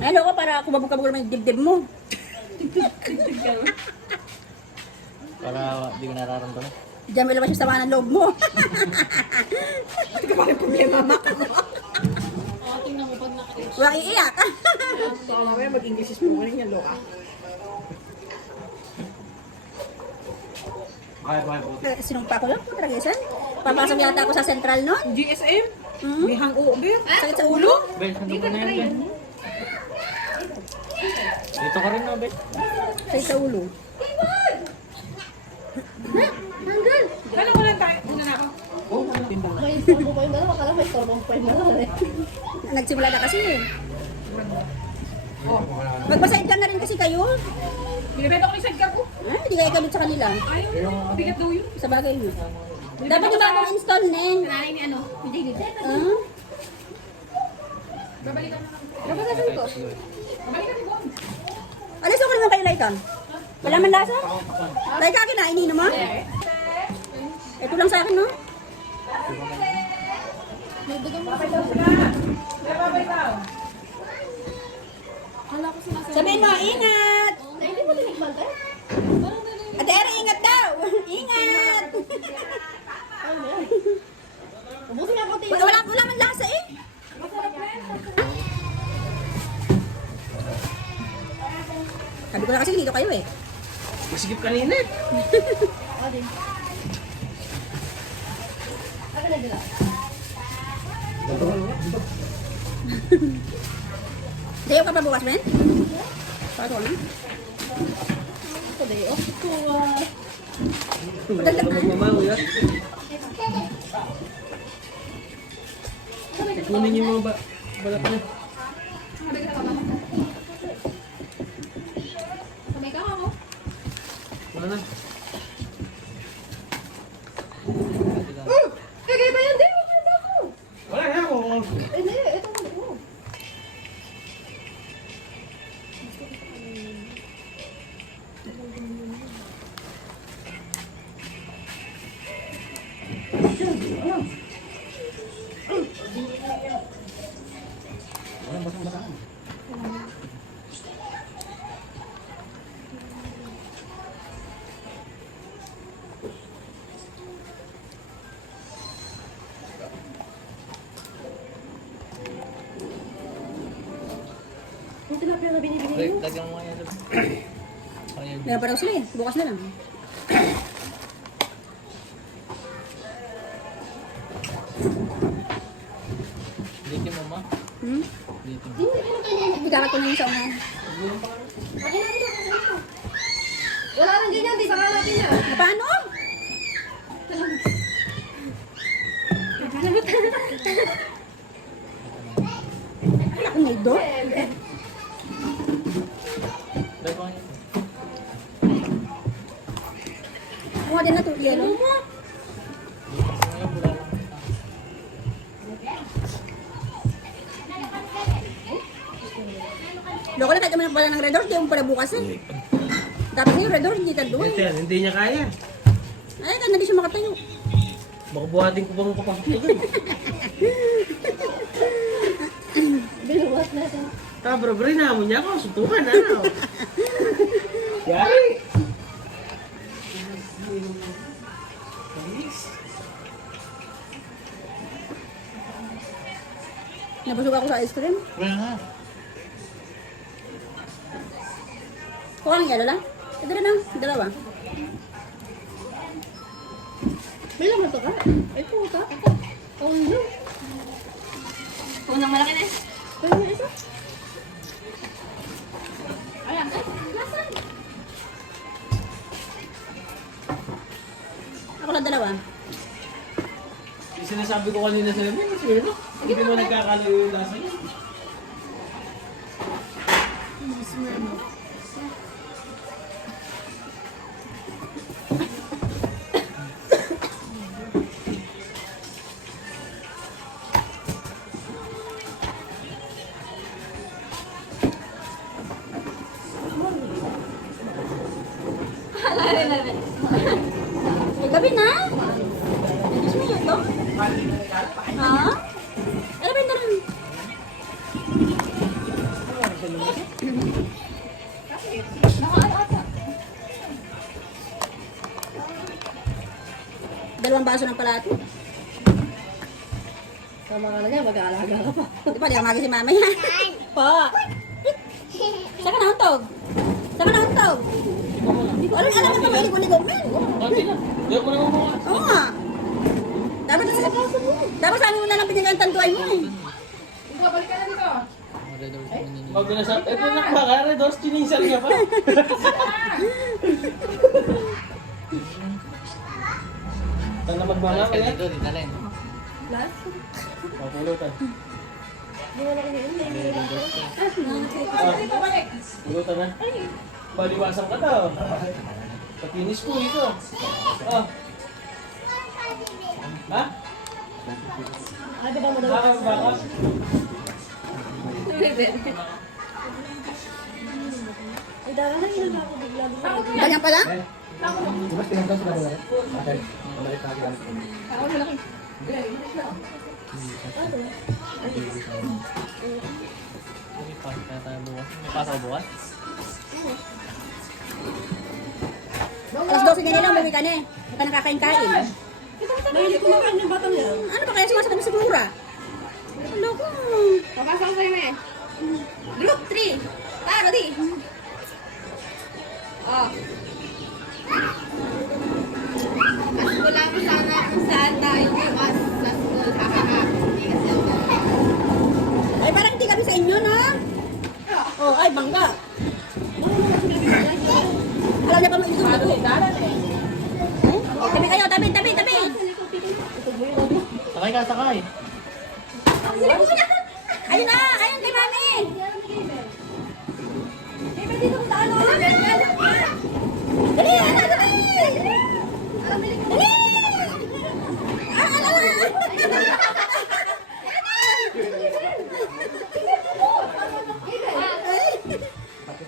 Ano ko para kumabog-kabog naman yung dibdib mo. Para di ko nararamdaman. Diyan may labas yung sama ng loob mo. Hindi ka pa rin problema, maka mo. Tingnan mo pag naka-itch. Walang iiyak. Mamaya mag-English speaking yan, loka. Sinumpa ko lang po, Tragesan. Papasok yata ako sa central nun. GSM? Hmm? May hangover? Sakit sa ulo. Ben, hindi ko na yan, Ben. Dito ka rin, no, Ben? Sakit sa ulo. Hanggal. Kala mo lang tayo. Una na ako. May istorbo pa yung dalawa. Kala may istorbo pa yung dalawa. Nagsimula na kasi eh. Magpa-side ka na rin kasi kayo. Binibenta ko yung sidecar ko. Hindi kayo galit sa kanila. Ayaw, bigat daw yun. Sa bagay mo. Dapat yung bagong install, Neng. Nanay ni ano? Hindi dito. Ah? Babalikan na lang. Babagasan ko. Babalikan ni Bon. Alis ako naman kayo, Laika. Wala man lasa? Laika, kinainin naman. Ito lang sa akin, no? Sabihin mo, ingat! Hindi mo tinikman tayo? Ate Eri, ingat daw! Ingat! Ubusin na konti. Wala man lasa eh. Sabi ko na kasi dito kayo eh. Masigip kanina eh. Din. Ano na dila? Dayo ka pa bukas, men? Paano ko lang? Ito day off ko. Maganda ka. Magmamaw yan. Kunin yung mga balat niya. Kamay ka ako. Wala na. Kagay ba yan? Di, maganda ako. Wala na ako. Hindi, ito mo. Yung tilapia na binibigay mo. Dagang mo yan. Ayan. Meron pa daw sila eh. Bukas na lang. Dito mo, ma. Hmm? Dito. Ikakat ko na yung sa unahan. Wala nang ganyan, di saka natin yan. Paano? Wala kang naido. Dagang yan. Kuha din na ito. Yelo. Ngayon, wala lang. Loko na kahit naman pala ng Red Doors, di mo pala bukas eh. Dapat na yung Red Doors, hindi ka doon. Ito yan, hindi niya kaya. Ay, kan na di siya makatayo. Baka buhatin ko bang kapagpagod. Binuwas na ito. Bro, rinamo niya ako. Suntukan na. Yari! Nabusog ako sa ice cream. Wala na. Kuha ang yelo lang. Ito rin ang dalawa. May laman to ka. Ito ka. Oh no. Unang malaki na eh. Pwede mo isa? Ayan. Ako lang dalawa. Yung sinasabi ko kanina sa lamin, sino? Hindi mo nagkakalayo yung lasa niya. Ay, gabi na. Gusto mo yun to? Ha? baso ng palato. Tama ka na niya, mag-aalaga ka pa. Di ba, di ako magi si mama yan. Po. Saan ka nauntog? Saan ka nauntog? Alam mo ba maligo-ligo, men? Konti lang. Hindi ako naman mga. Oo nga. Dapat sabi mo na lang pinigyan ang tanduay mo eh. Pag binasap, eto nakakare, dos, chinisan nga pa. Saan na magbala kaya? Dito, dinalin. Pulutan. Pulutan na. Baliwasan ka daw. Pakinis ko ito. Ah. Ha? Ay, di ba mo daw? Baka. Ay, dala na yun ako bigla. Ganyan pa lang? Ako malaki. May pasok na tayo bukas. May pasok ka bukas? Alas 12 na nila, umuwi ka na eh. Hindi ka nakakain-kain. Mahilig kumakain ng batang yan. Ano ba kaya sumasakit mo siguro? Ano ko? Papasok ko sa'yo, eh. Group 3. Taro, di. Oh. Mas wala mo sana kung saan tayo bukas sa school. Hahaha. Hindi kasi ako. Ay, parang hindi kami sa inyo, no? Oh, ay, bangga. Alam niya pa mo ito. Tabi kayo, tabi. Sakay ka, sakay. Ayun na, ayun kay mami. Dali,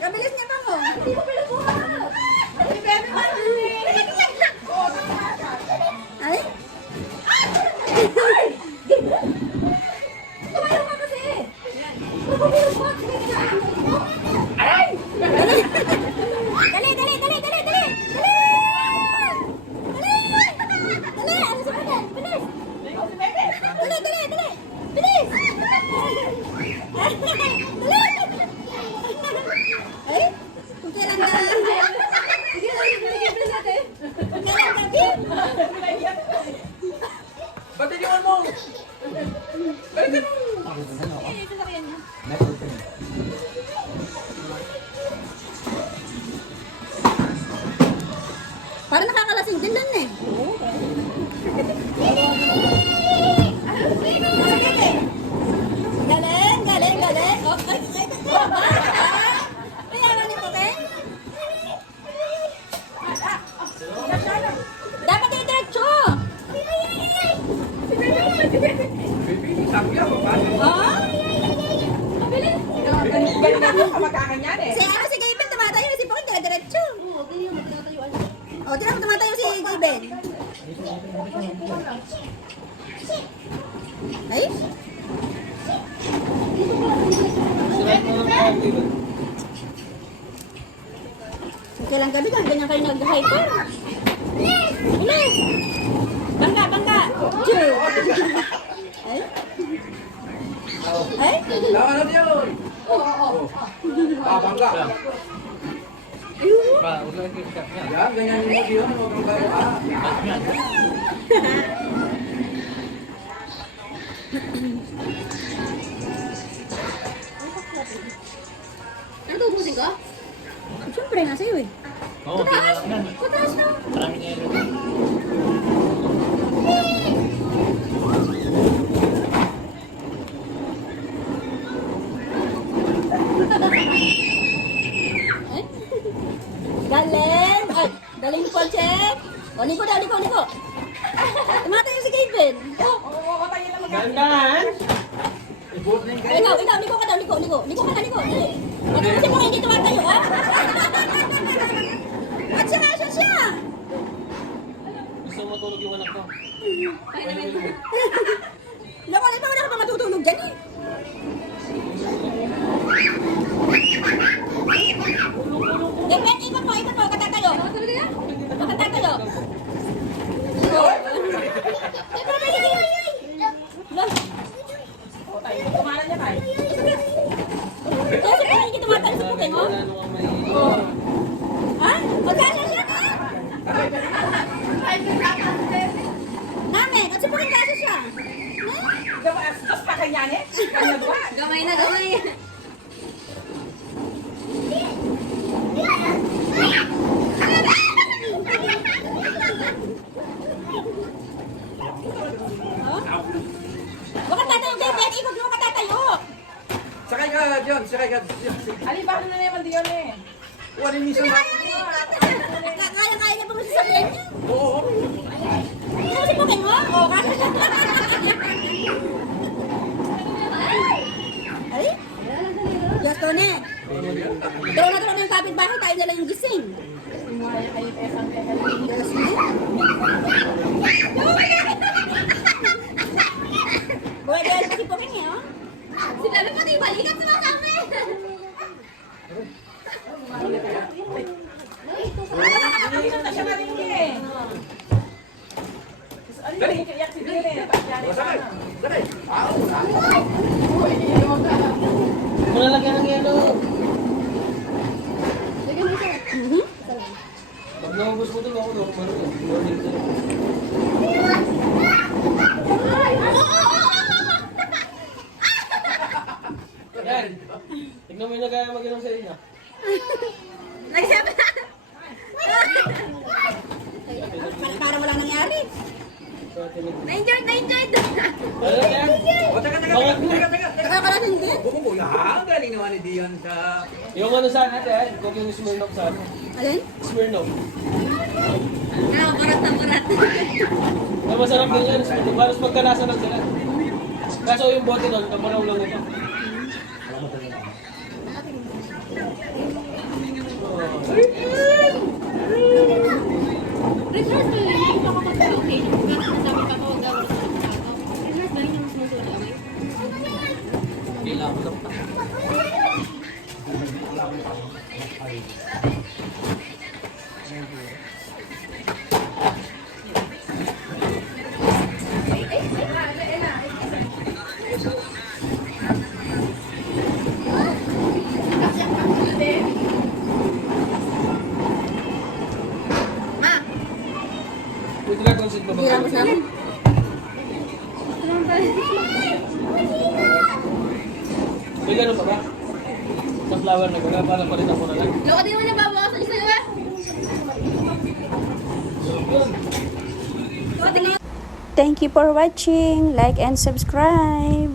kabilis niya pa mo. Ay? Dali! Dali! Ano sa kanan? Bilis! Dali! Bilis! Ay! Kung kailan ka... Kung kailan gabi? Ba't iniwan mo? Parang nakakalasing din lang eh. Galing. Oh, ay. Kaya nga ni Poke? Dapat yung diretso. Oh? Ganun na ako kamag-akan yan, eh. Si Gaben tumatayo, si Poke diretso. Oh, tinan mo tumatayo si Gaben. Ay? Kailan gabi ka, ganyan kayo nag-hyper. Bilis! Bangga! Chew! Ay? Ay? Lawan na yun! Bangga. Pa, huwag lang yung cap niya. Yan, ganyan yung yun. Huwag kang gaya. Cap niya. Ano to, busin ka? Siyempre, nasa iyo eh. Oo, pinalang yan. Mataas na. Maraming yelo din. Ay? Galing! Ay, galing po, check! O, liko. Tumatayo si Gaben. Gandahan! Ikaw, liko ka daw, liko. Dali. Matutusin mo hindi tumatayo, ha? At siya! Gusto mo matulog yung anak ko? Naku, alam mo na ka pa matutulog dyan eh. Gaben, ikot mo, katatayo. Katatayo. Kumaran niya tayo. Kaya sa kanya kita matayo sa puting, oh. Wala nung may... Ha? Magkano siya na? Namin, at sa puting kaso siya. Gamay na gamay. Huwag kang tatayo, Bebe. Ikot mo ka tatayo. Sakay ka, John. Sakay ka. Alibahan na naman diyon eh. Wala yung isang... Kaya niya pa mo sa sakyan niya. Oo. Ano si puting mo? Oo, kaso siya. Ay? Diyos ko na. Turo na yung kapitbahay. Tayo na lang yung gising. Diyos na. Buhay dahil pa si puting eh, oh. Sila na pati balikan sa mga kami. Nakakapagod na siya maringi eh. Ano yung iyak si Dire? Sakay. Sakay. Wala lagyan ng yelo. Pag naubos mo doon, ako doon. Morning sa'yo. Yan. Tignan mo yung nagaya mag-inom sa inyo. Nagsabi na. Parang wala nangyari. Na-enjoy, na-enjoy. Ano yan? O, teka. Saka pala hindi. Bumubo. Galing naman ni Dion sa... Yung ano sana natin, huwag yung Smirnoff sana. Alin? Smirnoff. Ano, barat na barat. Ang masarap din yan, Smirnoff. Halos magkalasa lang sila. Kaso yung bote doon, kamaraw lang ito. Richard, hindi pa ako mag-okay. Sabi pa ko, gawin sa ako. Richard, balik na mas masulit. Kailangan ko lang. Ito lang kung sino ba? Hindi lang ko namin. May gano'n pa ba? Sa flower na gano'n, para palitan ko na lang. Loko din naman yung babawasan niyo sa'yo, ah. Thank you for watching. Like and subscribe.